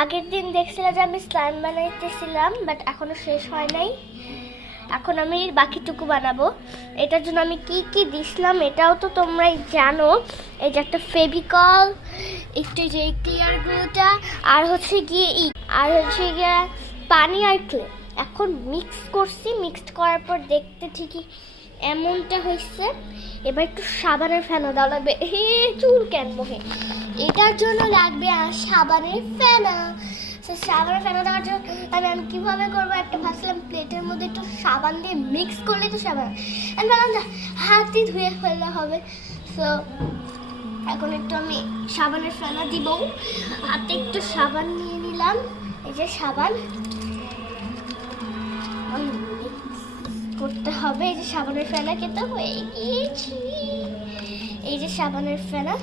আগের দিন দেখছিলাম যে আমি স্লাইম বানাইতেছিলাম, বাট এখনো শেষ হয় নাই। এখন আমি বাকিটুকু বানাবো। এটার জন্য আমি কি কি দিছিলাম এটাও তো তোমরাই জানো। এই যে একটা ফেভিকল, একটু যে ক্লিয়ার গ্লুটা, আর হচ্ছে গিয়ে পানি আর ক্লে। এখন মিক্স করছি, মিক্সড করার পর দেখতে ঠিকই এমনটা হয়েছে। এবার একটু সাবানের ফেনা দেওয়া লাগবে। চুল কেন মোহে, এটার জন্য লাগবে সাবানের ফেনা। সাবানের ফেনা দেওয়ার জন্য আমি কীভাবে করবো, একটা ভাবছিলাম প্লেটের মধ্যে একটু সাবান দিয়ে মিক্স করলে তো সাবান, আমি বললাম হাতই ধুয়ে ফেললে হবে। সো এখন একটু আমি সাবানের ফেনা দিব। হাতে একটু সাবান নিয়ে নিলাম, এই যে সাবান করতে হবে। এই যে সাবানের ফেনা খেতে হয়ে গিয়েছি। এই যে সাবানের ফেনা,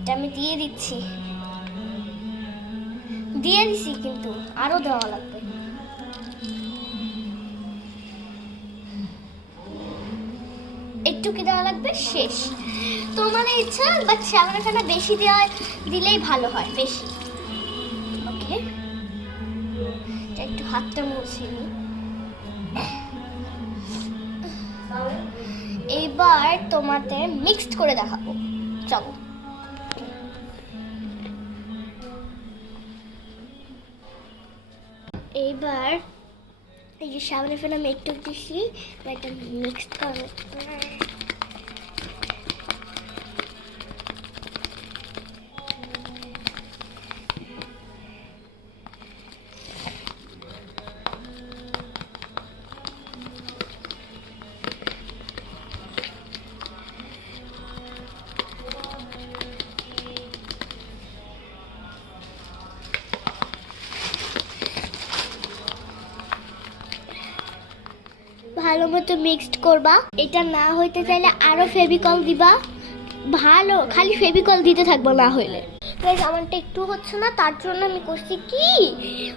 এটা আমি দিয়ে দিচ্ছি, দিয়ে দিছি, কিন্তু আরো দেওয়া লাগবে। একটু কি দেওয়া লাগবে, শেষ। তোমার ইচ্ছা, বাট সাবানের ফেনা বেশি দিলেই ভালো হয়, বেশি। ওকে, একটু হাতটা মুছে নিই। এবার তোমাদের মিক্সড করে দেখাবো, চলো। এইবার এই যে সাবানের ফেনা আমি একটু দিছি, এটা মিক্সড করবো। ভালো মতো মিক্সড করবা। এটা না হইতে চাইলে আরো ফেভিকল দিবা। ভালো খালি ফেভিকল দিতে থাকবো, না হইলে আমারটা একটু হচ্ছে না। তার জন্য আমি করছি কি,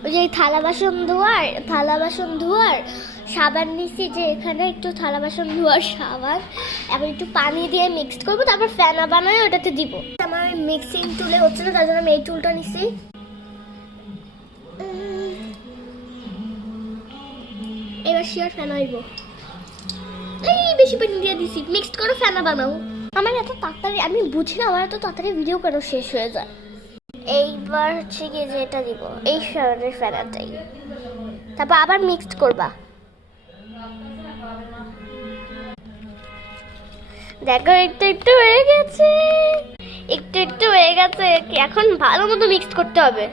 ওই যে থালা বাসন ধোয়ার সাবান নিছি, যে এখানে একটু থালা বাসন ধোয়ার সাবান, এবার একটু পানি দিয়ে মিক্সড করবো, তারপর ফেনা বানায় ওটাতে দিব। আমার মিক্সিং টুলে হচ্ছে না, তার জন্য আমি এই টুলটা নিছি। এবার শিওর ফেনা হইব। এই বেশি পানি দিয়ে দিছি, মিক্সড করে ফেনা বানাও। আমার এত তাড়াতাড়ি, আমি বুঝি না আমার এত তাড়াতাড়ি ভিডিও কেন শেষ হয়ে যায়। এইবার হচ্ছে গিয়ে যে এটা দিব, এই সাবানের ফেনাটাই, তারপর আবার মিক্সড করবা। দেখো একটু হয়ে গেছে, একটু হয়ে গেছে। এখন ভালো মতো মিক্সড করতে হবে।